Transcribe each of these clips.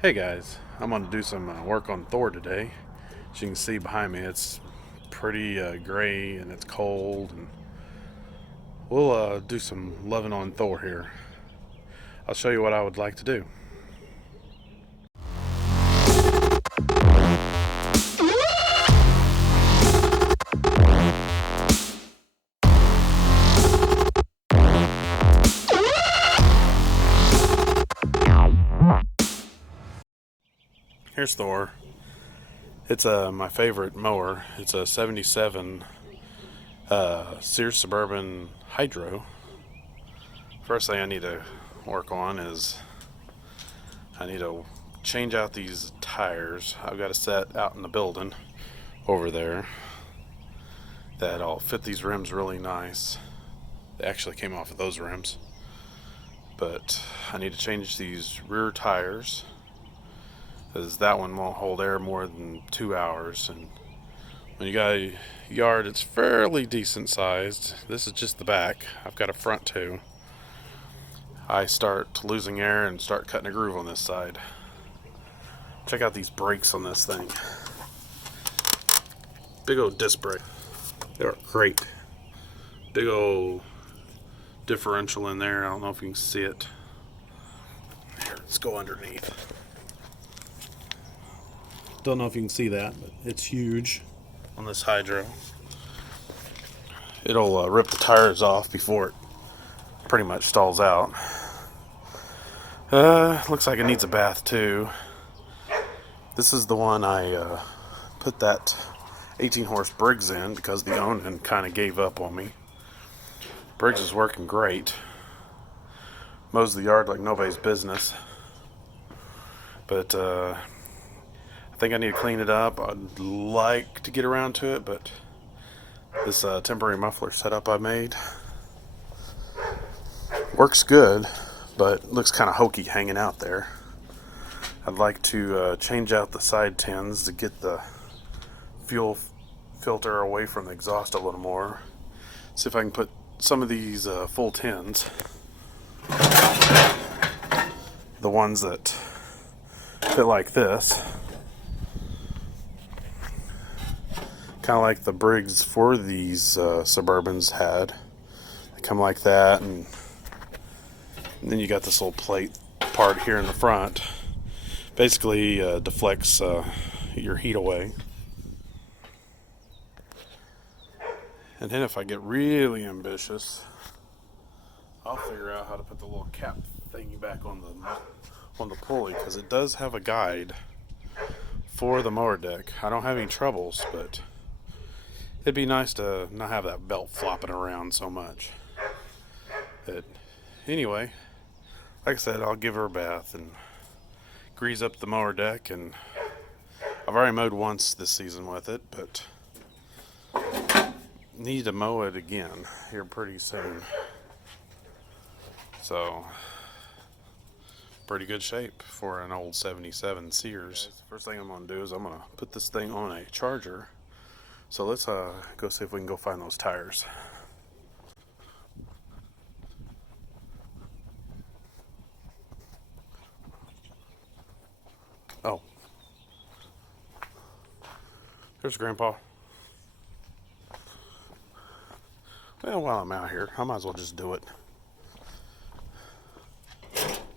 Hey guys, I'm going to do some work on Thor today. As you can see behind me, it's pretty gray and it's cold, and we'll do some loving on Thor here. I'll show you what I would like to do. Here's Thor. It's my favorite mower. It's a 77 Sears Suburban Hydro. First thing I need to work on is I need to change out these tires. I've got a set out in the building over there that'll fit these rims really nice. They actually came off of those rims. But I need to change these rear tires because that one won't hold air more than 2 hours. And when you got a yard, it's fairly decent sized. This is just the back. I've got a front too. I start losing air and start cutting a groove on this side. Check out these brakes on this thing. Big old disc brake. They're great. Big old differential in there. I don't know if you can see it. Here, let's go underneath. Don't know if you can see that, but it's huge on this hydro. It'll rip the tires off before it pretty much stalls out. Looks like it needs a bath too. This is the one I put that 18 horse Briggs in because the Onan kind of gave up on me. Briggs is working great. Mows the yard like nobody's business. But I think I need to clean it up. I'd like to get around to it, but this temporary muffler setup I made works good, but looks kind of hokey hanging out there. I'd like to change out the side tins to get the fuel filter away from the exhaust a little more. See if I can put some of these full tins, the ones that fit like this, kind of like the Briggs for these Suburbans had. They come like that, and then you got this little plate part here in the front. Basically deflects your heat away. And then if I get really ambitious, I'll figure out how to put the little cap thingy back on the pulley, because it does have a guide for the mower deck. I don't have any troubles, but it'd be nice to not have that belt flopping around so much. But anyway, like I said, I'll give her a bath and grease up the mower deck, and I've already mowed once this season with it, but need to mow it again here pretty soon. So, pretty good shape for an old 77 Sears. First thing I'm going to do is I'm going to put this thing on a charger. So let's go see if we can go find those tires. Oh, there's Grandpa. Well, while I'm out here, I might as well just do it.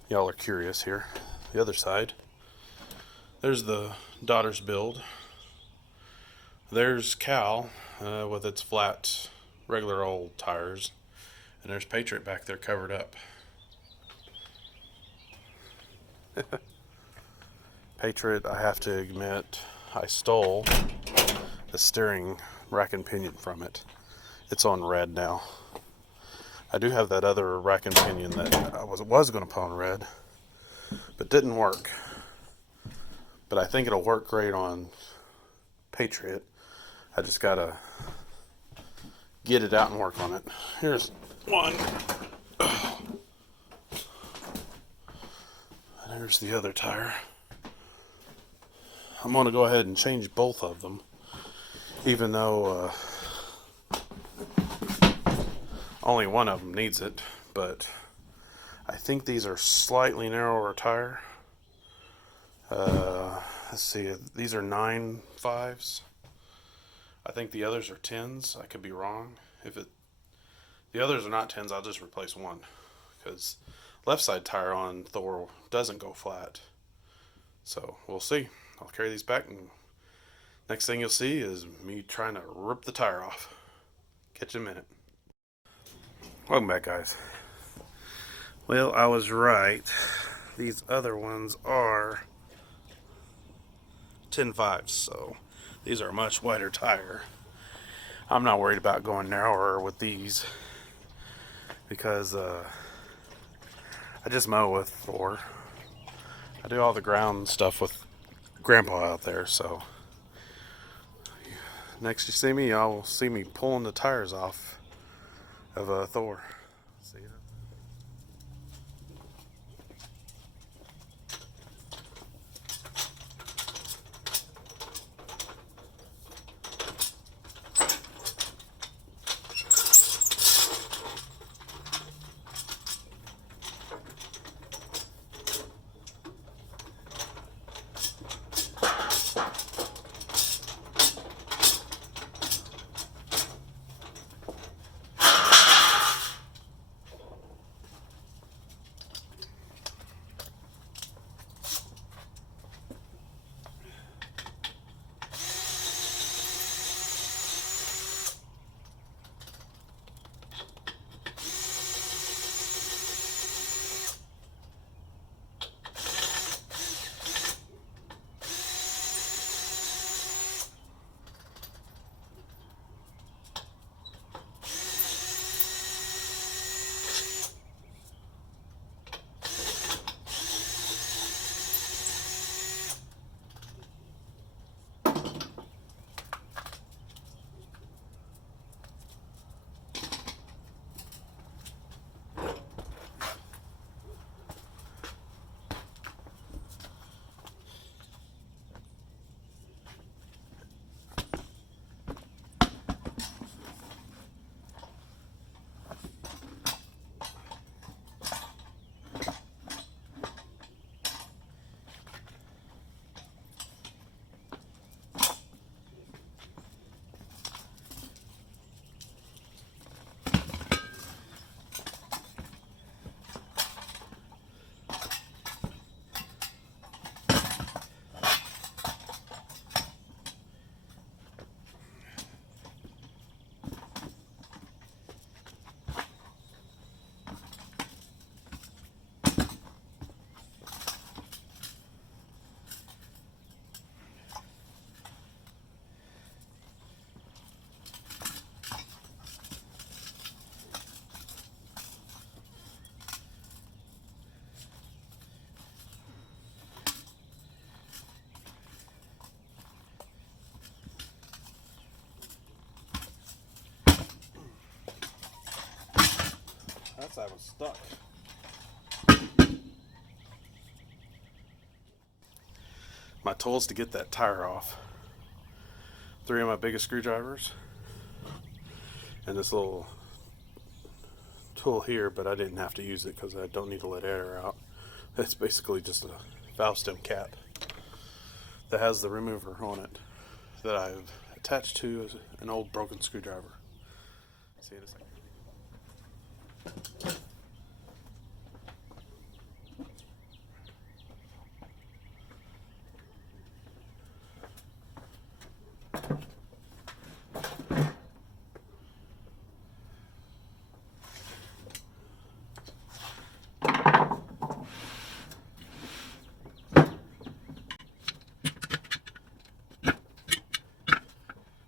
Y'all are curious here. The other side. There's the daughter's build. There's Cal with its flat, regular old tires. And there's Patriot back there covered up. Patriot, I have to admit, I stole the steering rack and pinion from it. It's on red now. I do have that other rack and pinion that I was going to put on red, but didn't work. But I think it'll work great on Patriot. I just gotta get it out and work on it. Here's one. And there's the other tire. I'm gonna go ahead and change both of them, even though only one of them needs it, but I think these are slightly narrower tire, Let's see, these are 9.5s. I think the others are 10s. I could be wrong. If the others are not 10s, I'll just replace one, because left side tire on Thor doesn't go flat. So we'll see. I'll carry these back, and next thing you'll see is me trying to rip the tire off. Catch you in a minute. Welcome back, guys. Well, I was right. These other ones are 10.5s, so these are a much wider tire. I'm not worried about going narrower with these because I just mow with Thor. I do all the ground stuff with Grandpa out there, so next you see me, y'all will see me pulling the tires off of Thor. See ya. That side was stuck. My tools to get that tire off: 3 of my biggest screwdrivers and this little tool here, but I didn't have to use it because I don't need to let air out. It's basically just a valve stem cap that has the remover on it that I've attached to an old broken screwdriver. See you in a second.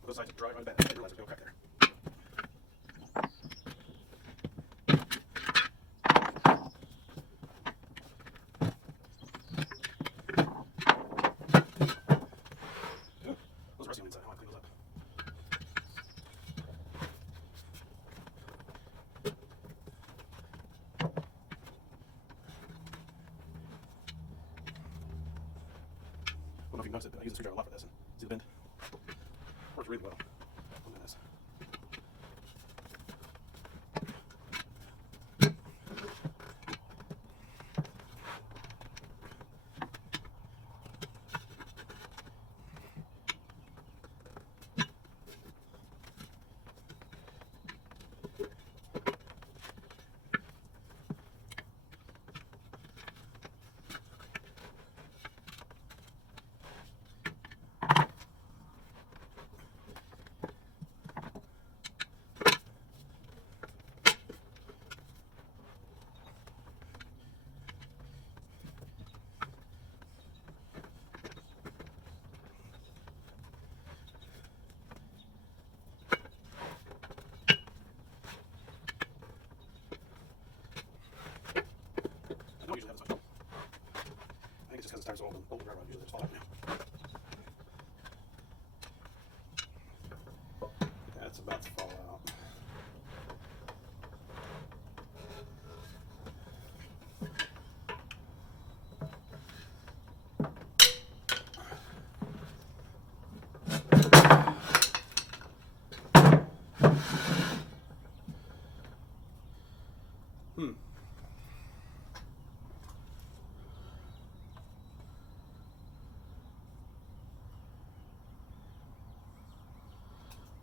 Looks like it's dry on the back. I didn't realize there was no crack there. Those are rusty on the inside. I want to clean those up. I don't know if you noticed it, but I use the screwdriver a lot for this. And see the bend? Works really well on this. this tire's old and old railroad usually just fall out now. Yeah, it's about to fall out.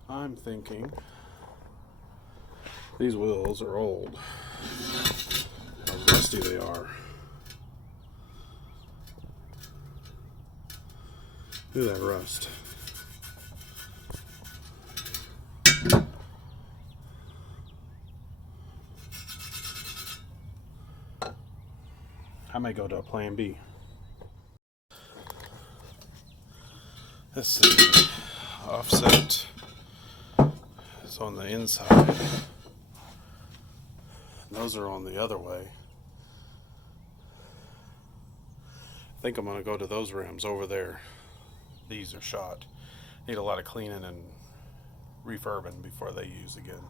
I'm thinking these wheels are old. How rusty they are. Look at that rust. I may go to a plan B. Let's see. Offset is on the inside. Those are on the other way. I think I'm going to go to those rims over there. These are shot. Need a lot of cleaning and refurbing before they use again.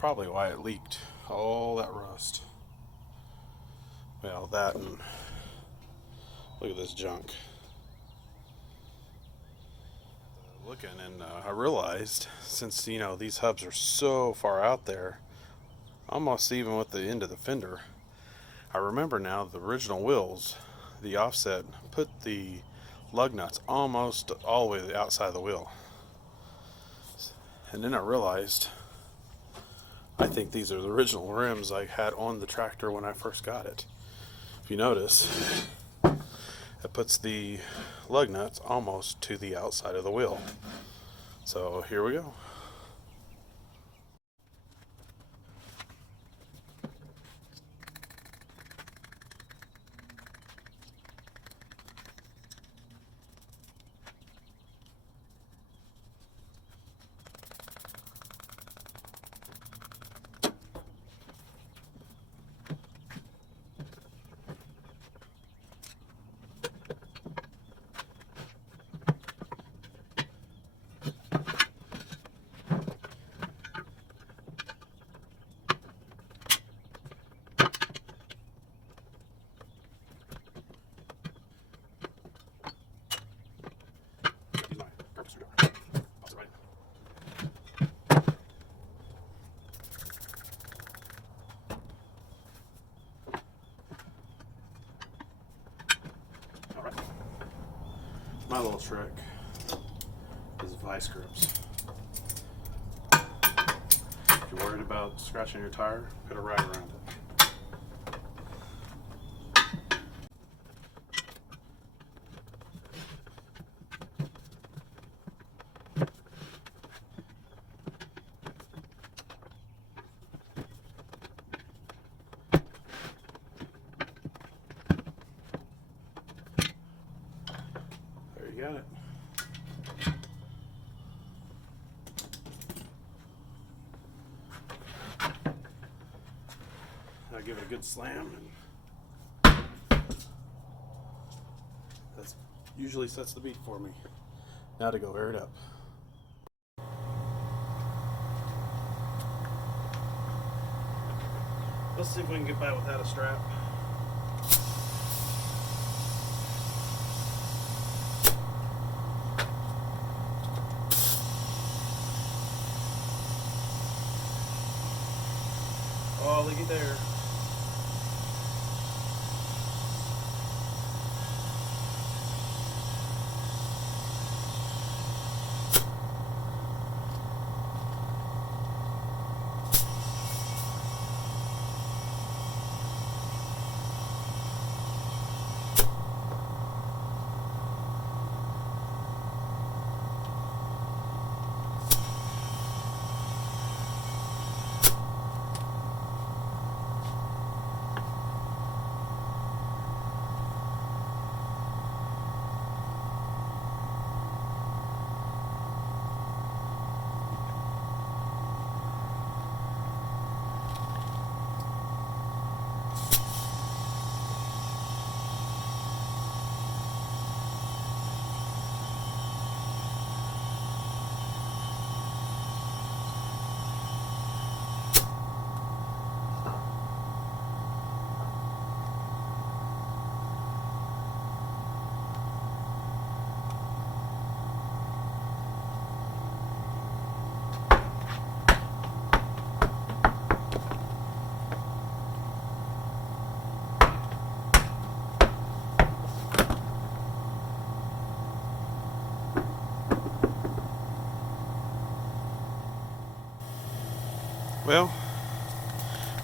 Probably why it leaked all that rust. Well, that and look at this junk. Looking and I realized since these hubs are so far out there, almost even with the end of the fender, I remember now the original wheels, the offset put the lug nuts almost all the way to the outside of the wheel. And then I realized I think these are the original rims I had on the tractor when I first got it. If you notice, it puts the lug nuts almost to the outside of the wheel. So here we go. My little trick is vice grips. If you're worried about scratching your tire, put a rag around it. You got it. Now give it a good slam, and that usually sets the beat for me. Now to go air it up. Let's see if we can get by without a strap. Oh, looky there. Well,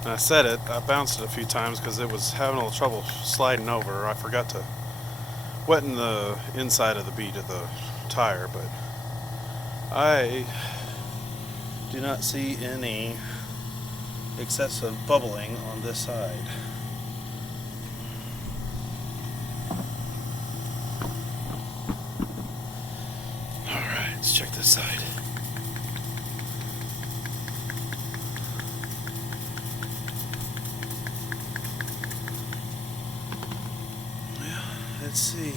when I set it, I bounced it a few times because it was having a little trouble sliding over. I forgot to wetting the inside of the bead of the tire, but I do not see any excessive bubbling on this side. Alright, let's check this side. Let's see.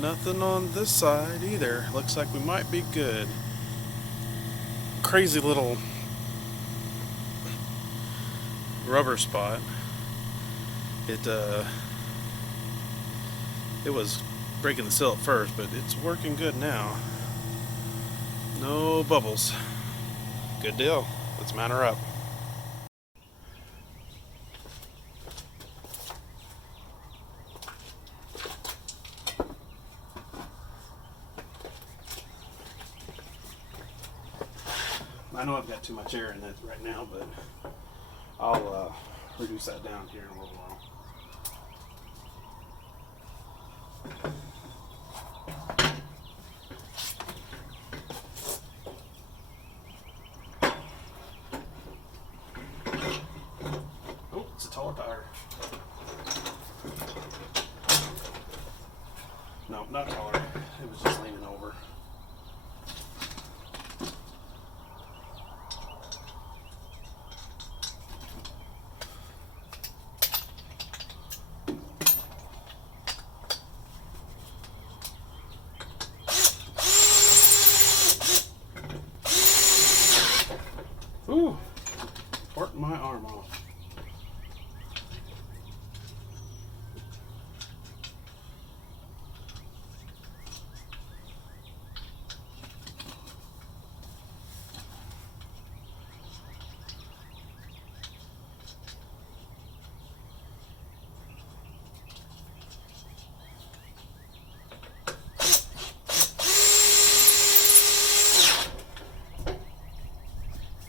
Nothing on this side either. Looks like we might be good. Crazy little rubber spot. It was breaking the seal at first, but it's working good now. No bubbles. Good deal. Let's mount her up. I know I've got too much air in it right now, but I'll reduce that down here in a little while. Oh, it's a taller tire. No, not taller. It was just leaning over. Ooh, parting my arm off.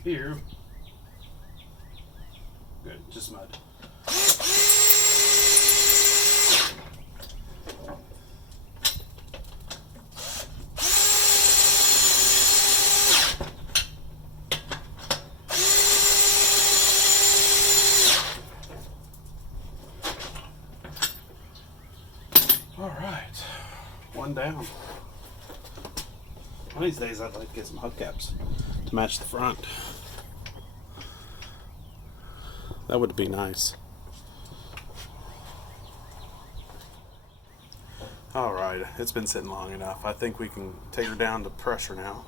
Here. Good, just mud. All right, one down. One of these days I'd like to get some hubcaps to match the front. That would be nice. Alright, it's been sitting long enough. I think we can take her down to pressure now.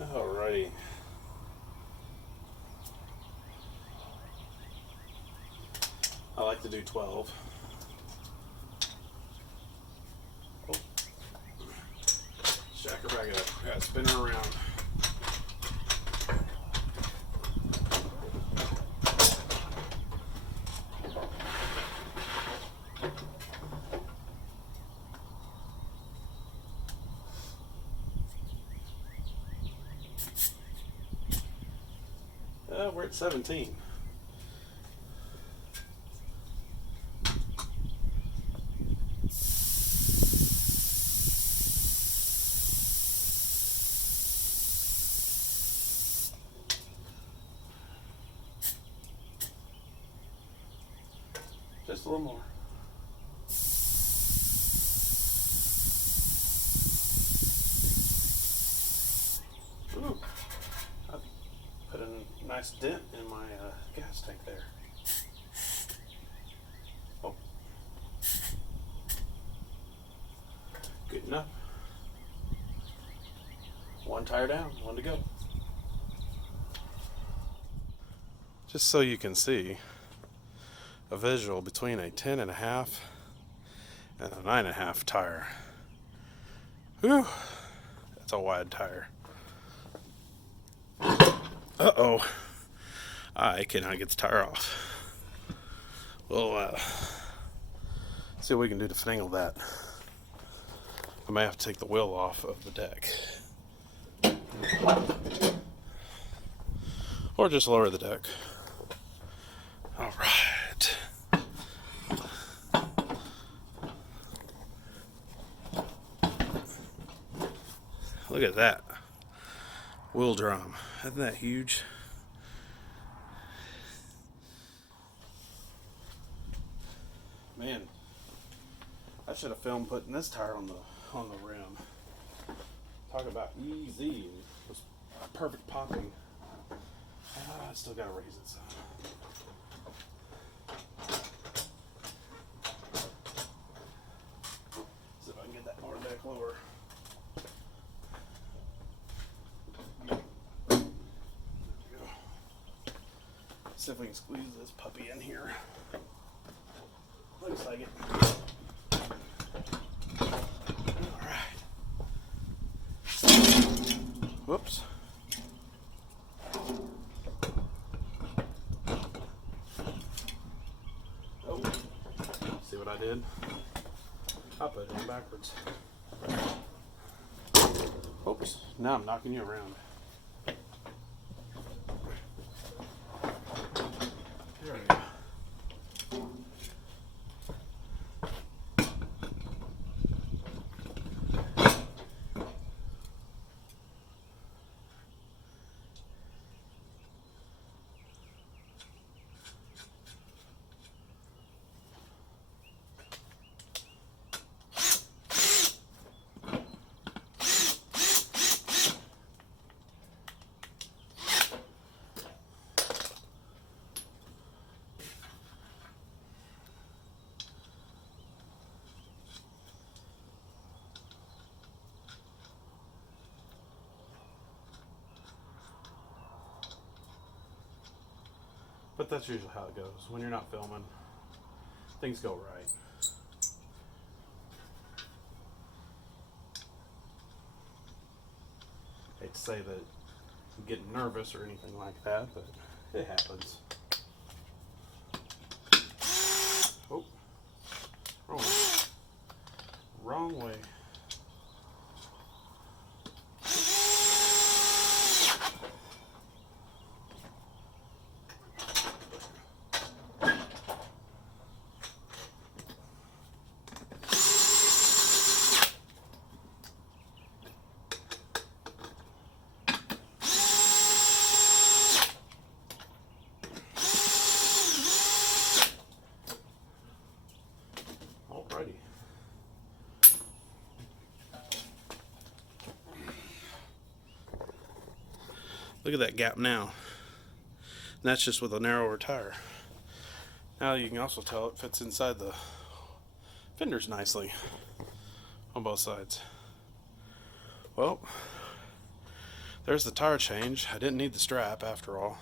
Alrighty. I like to do 12. Jack her back up. Gotta spin her around. We're at 17. Just a little more. Ooh, I put a nice dent in my gas tank there. Oh, good enough. One tire down, one to go. Just so you can see a visual between a 10.5 and a 9.5 tire. Whew, that's a wide tire. Uh-oh, I cannot get the tire off. We'll see what we can do to finagle that. I may have to take the wheel off of the deck. Or just lower the deck. Alright. Look at that. Wheel drum. Isn't that huge? Man, I should have filmed putting this tire on the rim. Talk about easy. It was perfect popping. I still gotta raise it some. See if I can get that motor deck lower. There we go. See if we can squeeze this puppy in here. Looks like it. Alright. Whoops. Oh. See what I did? I put it in backwards. Oops. Now I'm knocking you around. There we go. But that's usually how it goes. When you're not filming, things go right. Hate to say that I'm getting nervous or anything like that, but it happens. Oh, wrong way. Wrong way. Alrighty. Look at that gap now. And that's just with a narrower tire. Now you can also tell it fits inside the fenders nicely on both sides. Well, there's the tire change. I didn't need the strap after all.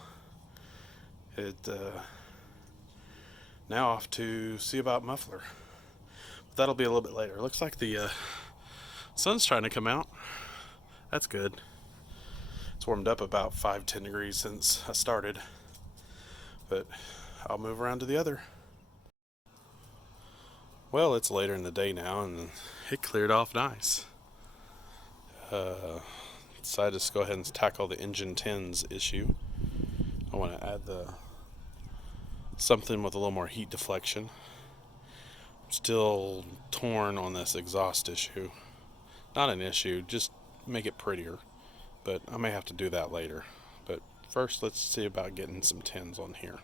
Now off to see about muffler. But that'll be a little bit later. Looks like the sun's trying to come out. That's good. It's warmed up about 5-10 degrees since I started. But I'll move around to the other. Well, it's later in the day now and it cleared off nice. Decided to just go ahead and tackle the engine tins issue. I want to add something with a little more heat deflection. I'm still torn on this exhaust issue. Not an issue, just make it prettier. But I may have to do that later. But first, let's see about getting some tins on here.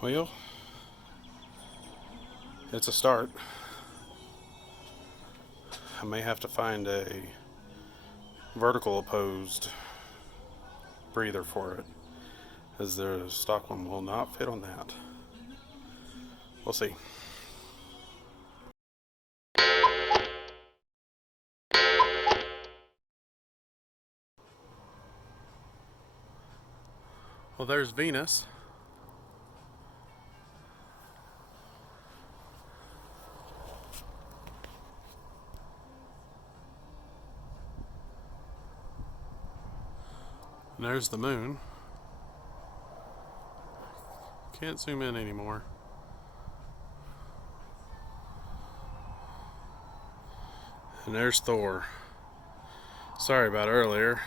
Well, it's a start. I may have to find a vertical opposed breather for it, as the stock one will not fit on that. We'll see. Well, there's Venus. And there's the moon. Can't zoom in anymore. And there's Thor. Sorry about earlier.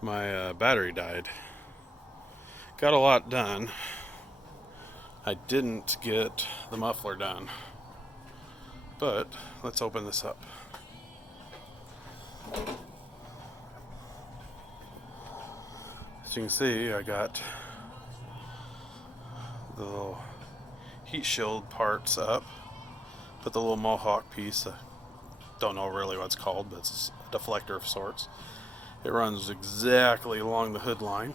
My battery died. Got a lot done. I didn't get the muffler done. But let's open this up. As you can see, I got the little heat shield parts up. Put the little mohawk piece, don't know really what it's called, but it's a deflector of sorts. It runs exactly along the hood line.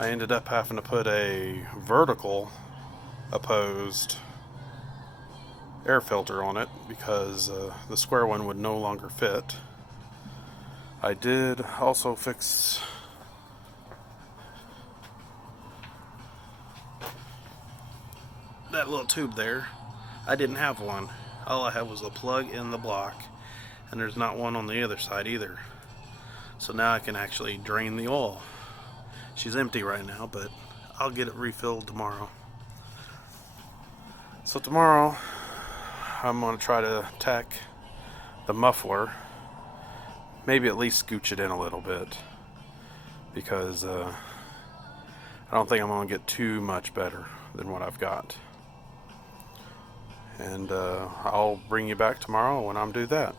I ended up having to put a vertical opposed air filter on it because the square one would no longer fit. I did also fix that little tube there. I didn't have one. All I had was a plug in the block, and there's not one on the other side either. So now I can actually drain the oil. She's empty right now, but I'll get it refilled tomorrow. So tomorrow I'm going to try to tack the muffler, maybe at least scooch it in a little bit, because I don't think I'm going to get too much better than what I've got. And I'll bring you back tomorrow when I'm do that.